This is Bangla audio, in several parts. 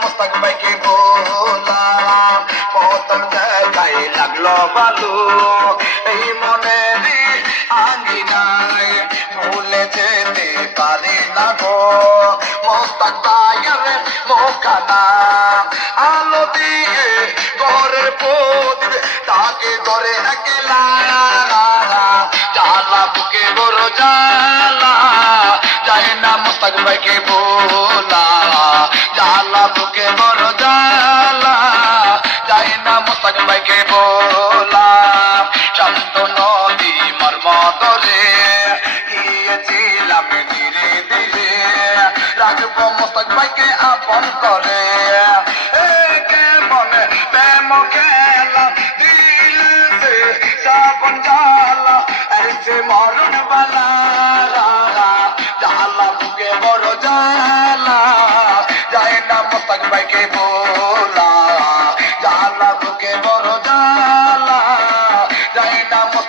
মোস্তাক ভাইকে বললাম প্রথম লাগল এই ভুলে যেতে পারি না গো। মোস্তাক ভাইয়ের মোখানা, আলো দিয়ে ঘরের তাকে জ্বালা বুকে বড় জ্বালা। যায় না মোস্তাক বলা বুকে বড় জ্বালা যায় না মোস্তাক ভাইকে বলা শান্ত নদী মর্ম ধরে গিয়েছিলাম ধীরে ধীরে, রাখব মোস্তাক ভাইকে আপন করে। মরণ বালা।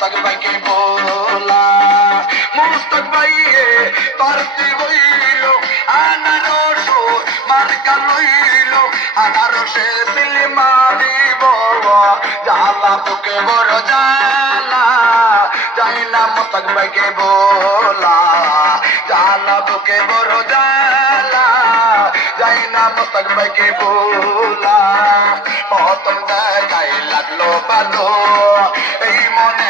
মোস্তাক ভাইকে বলা। মোস্তাক ভাইয়ে হইল আনারস মার্কা লইল। আনারসে সিলি মারিব জালা বুকে বড় জালা যাই না মোস্তাক বলা জালা বুকে বড় জালা যাই না মোস্তাক ভাইকে বলা প্রথম দেখাই লাগল ভালো এই আঙ্গিনায়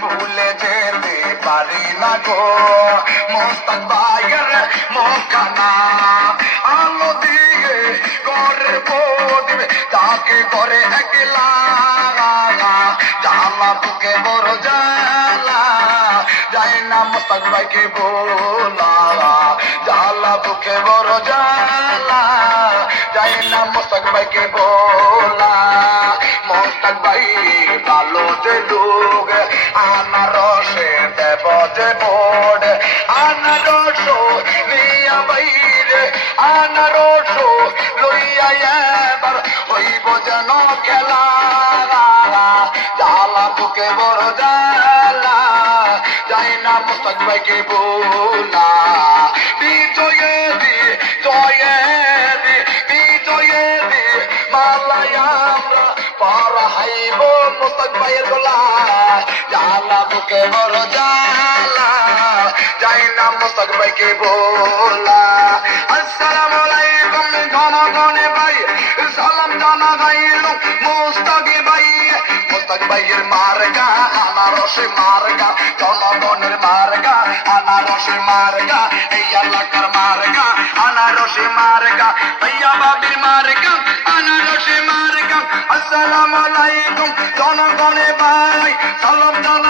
ভুলে যেতে পারি না গো। মোস্তাক ভাইয়ের মোখানা, আলো দিয়ে ঘরের প্রদীপ তাকে করে একলা। জালা বুকে বড় জালা যায় না মোস্তাক ভাইকে বলা। জালা বুকে বড় জালা যায় না মোস্তাক ভাইকে বলা। ভাই ভালো যে লোক আনারসে দেব যে বোর্ড আনারস নিয়া বাইরে আনারস লইয়া এবার হইব যেন খেলা জালা বুকে বড় জালা যাই না মোস্তাক ভাইকে বলা বিজয়ে দি হাইব মোস্তাক ভাইয়ের গলা জালা বুকে বড় জালা। যাই না মোস্তাক ভাইকে বলা। আসসালামু আলাইকুম জনগণে ভাই। সালাম জানা গাইল মোস্তাকি ভাই। মোস্তাক ভাইয়ের মার্গা আনারসে মার্গা জনগণের মার্গা আনারসে মার্গা এই এলাকার মার্গা আনারসে মার্গা ভাইয়া বাবির মার্গা আসসালামু আলাইকুম জনগণে ভাই সালাম।